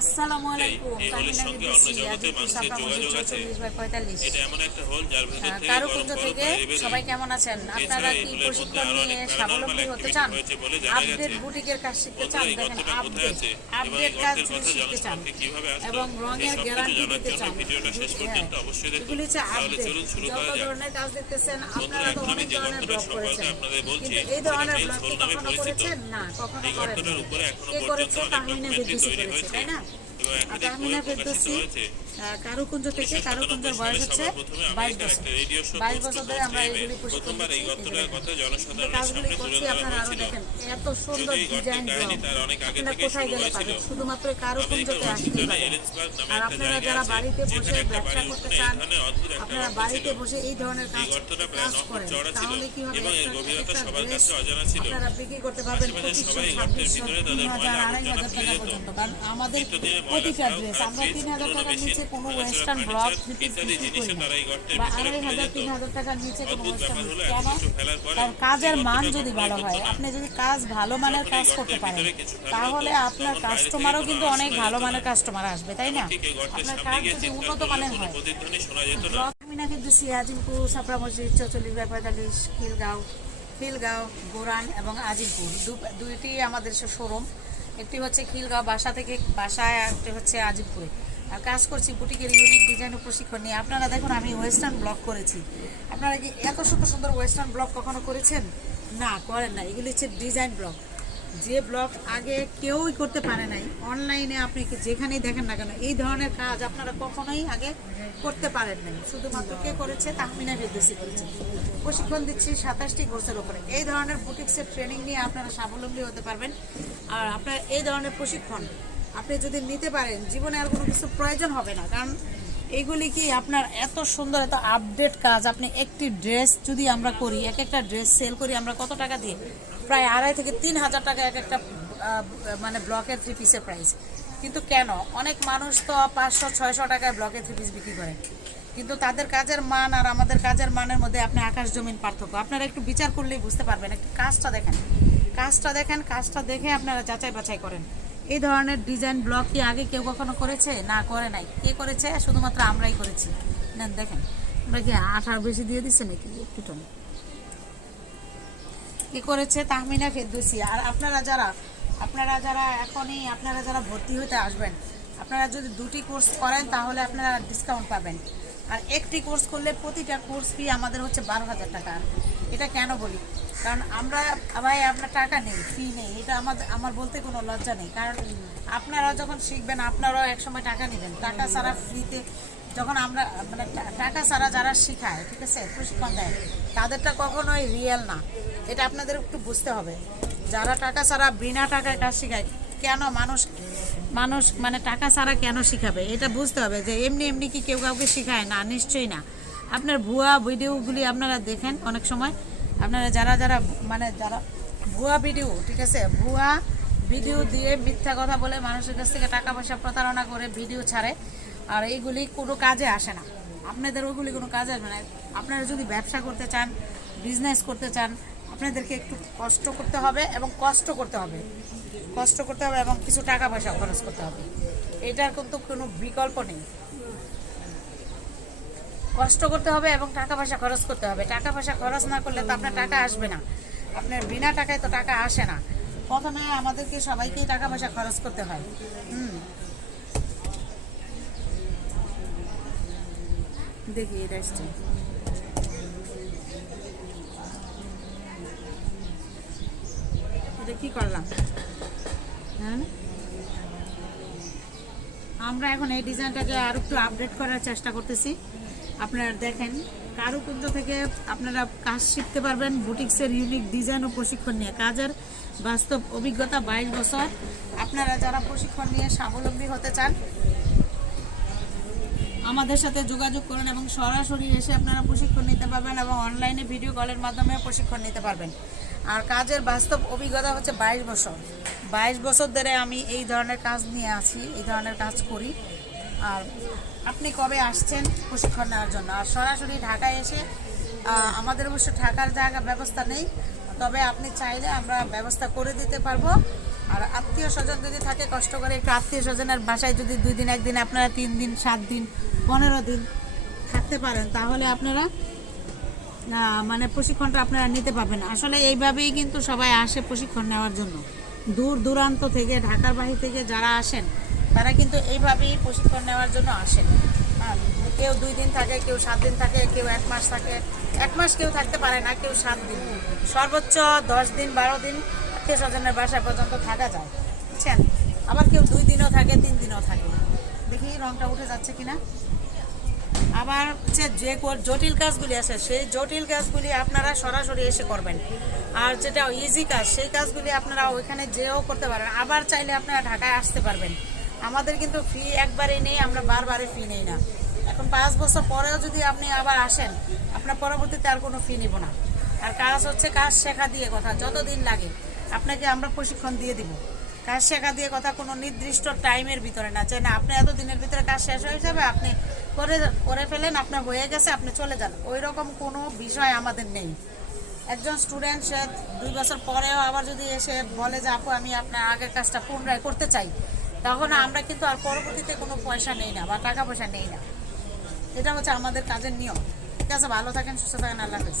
আসসালামু আলাইকুম। এটা এমন একটা হোল যার ভেতর থেকে বরফ থেকে। সবাই কেমন আছেন? আপনারা কি প্রশিক্ষণ নিয়ে স্বাবলম্বী হতে চান? আপডেট বুটিকের কাজ শিখতে চান দেখেন আপডেট আপডেট কাজ শিখতে চান। এবং রঙের গ্যারান্টি দিতে চান। হ্যাঁ। এগুলি হচ্ছে আপডেট যত ধরনের কাজ দেখতেছেন আপনারা তো অনেক ধরনের ব্লগ করেছেন। কিন্তু এই ধরনের ব্লগ কি কখনো করেছেন? না কখনো করেন কে করেছে তাহমিনা documentary করেছে তাই না একাধিক তাহমিনা ফেরদৌসি। কারুকুঞ্জ থেকে কারুকুঞ্জের বয়স হচ্ছে বাইশ বছর। বাইশ বছর ধরে আমরা এইগুলি প্রশিক্ষণ কাজগুলি করছি আপনারা আরও দেখেন এত সুন্দর ডিজাইন অনেক আপনারা কোথায় গেলে পাবেন? শুধুমাত্র কারুকুঞ্জতে এলেন্সবার্গ নামে আর আপনারা যারা বাড়িতে বসে ব্যবসা করতে চান আপনারা বাড়িতে বসে এই ধরনের কাজ কাজ করেন। তাহলে কি হবে। আপনারা বিক্রি করতে পারবেন পঁচিশশো ছাব্বিশশো তিন হাজার আড়াই হাজার টাকা পর্যন্ত। কারণ আমাদের প্রতিটা ড্রেস আমরা তিন হাজার টাকার নিচে কোনো ওয়েস্টার্ন ব্লক বিক্রি করি তারা বা আড়াই হাজার তিন হাজার টাকার নিচে কোনো ওয়েস্টার্ন কেন? কারণ কাজের মান যদি ভালো হয় আপনি যদি কাজ ভালো মানের কাজ করতে পারেন তাহলে আপনার কাস্টমারও কিন্তু অনেক ভালো মানের কাস্টমার আসবে তাই না? আপনার কাজ যদি উন্নত মানের হয়। যেত না। আমি নাকি আজিমপুর সাপড়া মসজিদ চৌচল্লিশ বাই পঁয়তাল্লিশ খিলগাঁও খিলগাঁও গোরান এবং আজিমপুর। দুইটি আমাদের শোরুম একটি হচ্ছে খিলগাঁও বাসা থেকে বাসায় একটি হচ্ছে আজিমপুরে। কাজ করছি বুটিকের ইউনিক ডিজাইন ও প্রশিক্ষণ নিয়ে। আপনারা দেখুন, আমি ওয়েস্টার্ন ব্লক করেছি। আপনারা কি এত সুন্দর সুন্দর ওয়েস্টার্ন ব্লক কখনো করেছেন? না, করেন না। এগুলি হচ্ছে ডিজাইন ব্লক যে ব্লগ আগে কেউই করতে পারে নাই অনলাইনে আপনি কি যেখানেই দেখেন না কেন, এই ধরনের কাজ আপনারা কখনোই আগে করতে পারেন নাই। শুধুমাত্র কে করেছে? তাহমিনা ফেরদৌসি করেছে। প্রশিক্ষণ দিচ্ছি সাতাশটি কোর্সের উপরে এই ধরনের বুটিক্সের ট্রেনিং নিয়ে আপনারা স্বাবলম্বী হতে পারবেন। আর আপনার এই ধরনের প্রশিক্ষণ আপনি যদি নিতে পারেন, জীবনে আর কোনো কিছু প্রয়োজন হবে না। কারণ এইগুলি কি আপনার এত সুন্দর, এত আপডেট কাজ। আপনি একটি ড্রেস যদি আমরা করি, এক একটা ড্রেস সেল করি, আমরা কত টাকা দিয়ে প্রায় আড়াই থেকে তিন হাজার টাকা এক একটা মানে ব্লকের থ্রি পিসের প্রাইস কিন্তু কেন? অনেক মানুষ তো পাঁচশো, ছয়শো টাকায় ব্লকের থ্রি পিস বিক্রি করে। কিন্তু তাদের কাজের মান আর আমাদের কাজের মানের মধ্যে আপনি আকাশ জমিন পার্থক্য। আপনারা একটু বিচার করলেই বুঝতে পারবেন, একটু কাজটা দেখেন। কাজটা দেখেন, কাজটা দেখে আপনারা যাচাই বাছাই করেন। এই ধরনের ডিজাইন ব্লক কি আগে কেউ কখনো করেছে? না, করে নাই। কে করেছে? শুধুমাত্র আমরাই করেছি। নেন, দেখেন। আমরা কি আঠারো বেশি দিয়ে দিচ্ছে নাকি? একটু টন। কি করেছে? তাহমিনা ফেরদৌসি। আর আপনারা যারা আপনারা যারা এখনই, আপনারা যারা ভর্তি হতে আসবেন, আপনারা যদি দুটি কোর্স করেন, তাহলে আপনারা ডিসকাউন্ট পাবেন। আর একটি কোর্স করলে প্রতিটা কোর্স ফি আমাদের হচ্ছে বারো হাজার টাকা। এটা কেন বলি? কারণ আমরা, ভাই, আপনার টাকা নেই ফি নেই, এটা আমাদের, আমার বলতে কোনো লজ্জা নেই। কারণ আপনারা যখন শিখবেন, আপনারাও একসময় টাকা নেবেন। টাকা ছাড়া ফ্রিতে যখন আমরা মানে টাকা ছাড়া যারা শেখায়, ঠিক আছে, প্রশিক্ষণ দেয়, তাদেরটা কখনোই রিয়েল না। এটা আপনাদের একটু বুঝতে হবে। যারা টাকা ছাড়া বিনা টাকায় কাজ শেখায়, কেন মানুষ মানুষ মানে টাকা ছাড়া কেন শিখাবে? এটা বুঝতে হবে যে এমনি এমনি কি কেউ কাউকে শেখায় না? নিশ্চয়ই না। আপনার ভুয়া ভিডিওগুলি আপনারা দেখেন অনেক সময়। আপনারা যারা যারা মানে যারা ভুয়া ভিডিও, ঠিক আছে? ভুয়া ভিডিও দিয়ে মিথ্যা কথা বলে মানুষের কাছ থেকে টাকা পয়সা প্রতারণা করে ভিডিও ছাড়ে, আর এইগুলি কোনো কাজে আসে না। আপনাদের ওইগুলি কোনো কাজে আসবে না। আপনারা যদি ব্যবসা করতে চান বিজনেস করতে চান, আপনাদেরকে একটু কষ্ট করতে হবে এবং কষ্ট করতে হবে। কষ্ট করতে হবে এবং কিছু টাকা পয়সা খরচ করতে হবে। এটার কিন্তু কোনো বিকল্প নেই। কষ্ট করতে হবে এবং টাকা পয়সা খরচ করতে হবে। টাকা পয়সা খরচ না করলে তো আপনার টাকা আসবে না। আপনার বিনা টাকায় তো টাকা আসে না। প্রথমে আমাদেরকে সবাইকেই টাকা পয়সা খরচ করতে হয়। হুম। দেখি, এটা এটা কি করলাম? হ্যাঁ? আমরা এখন এই ডিজাইনটাকে আর একটু আপডেট করার চেষ্টা করতেছি। আপনারা দেখেন কারুকুঞ্জ থেকে আপনারা কাজ শিখতে পারবেন বুটিক্সের ইউনিক ডিজাইন ও প্রশিক্ষণ নিয়ে। কাজের বাস্তব অভিজ্ঞতা বাইশ বছর। আপনারা যারা প্রশিক্ষণ নিয়ে স্বাবলম্বী হতে চান, আমাদের সাথে যোগাযোগ করুন এবং সরাসরি এসে আপনারা প্রশিক্ষণ নিতে পারবেন এবং অনলাইনে ভিডিও কলের মাধ্যমে প্রশিক্ষণ নিতে পারবেন। আর কাজের বাস্তব অভিজ্ঞতা হচ্ছে বাইশ বছর। বাইশ বছর ধরে আমি এই ধরনের কাজ নিয়ে আছি, এই ধরনের কাজ করি। আর আপনি কবে আসছেন প্রশিক্ষণ নেওয়ার জন্য? আর সরাসরি ঢাকায় এসে আমাদের অবশ্য থাকার জায়গা ব্যবস্থা নেই, তবে আপনি চাইলে আমরা ব্যবস্থা করে দিতে পারব। আর আত্মীয় স্বজন যদি থাকে, কষ্ট করে একটু আত্মীয় স্বজনের বাসায় যদি দুই দিন, একদিন, আপনারা তিন দিন, সাত দিন, পনেরো দিন থাকতে পারেন, তাহলে আপনারা মানে প্রশিক্ষণটা আপনারা নিতে পারবেন। আসলে এইভাবেই কিন্তু সবাই আসে প্রশিক্ষণ নেওয়ার জন্য। দূর দূরান্ত থেকে, ঢাকার বাহির থেকে যারা আসেন তারা কিন্তু এইভাবেই প্রশিক্ষণ নেওয়ার জন্য আসেন হ্যাঁ, কেউ দুই দিন থাকে কেউ সাত দিন থাকে কেউ এক মাস থাকে। এক মাস কেউ থাকতে পারে না কেউ সাত দিন। সর্বোচ্চ দশ দিন বারো দিন আত্মীয় স্বজনের বাসা পর্যন্ত থাকা যায়। বুঝছেন? আবার কেউ দুই দিনও থাকে তিন দিনও থাকে। দেখি রংটা উঠে যাচ্ছে কিনা। আবার হচ্ছে যে জটিল কাজগুলি আছে সেই জটিল কাজগুলি আপনারা সরাসরি এসে করবেন। আর যেটা ইজি কাজ সেই কাজগুলি আপনারা ওইখানে যেও করতে পারেন। আবার চাইলে আপনারা ঢাকায় আসতে পারবেন। আমাদের কিন্তু ফি একবারেই নেই, আমরা বারবারে ফি নেই না। এখন পাঁচ বছর পরেও যদি আপনি আবার আসেন, আপনার পরবর্তীতে আর কোনো ফি নিব না। আর কাজ হচ্ছে কাজ শেখা দিয়ে কথা, যতদিন লাগে। আপনাকে আমরা প্রশিক্ষণ দিয়ে দিব। কাজ শেখা দিয়ে কথা কোনো নির্দিষ্ট টাইমের ভিতরে না চাই না, আপনি এত দিনের ভিতরে কাজ শেষ হয়ে যাবে, আপনি করে করে ফেলেন, আপনার হয়ে গেছে, আপনি চলে যান। ওই রকম কোনো বিষয় আমাদের নেই। একজন স্টুডেন্ট সে দুই বছর পরেও আবার যদি এসে বলে যে, আপু, আমি আপনার আগের কাজটা পুনরায় করতে চাই। তখন আমরা কিন্তু আর পরবর্তীতে কোনো পয়সা নেই না, বা টাকা পয়সা নেই না। এটা হচ্ছে আমাদের কাজের নিয়ম। ঠিক আছে, ভালো থাকেন, সুস্থ থাকেন, আল্লাহ হাফেজ।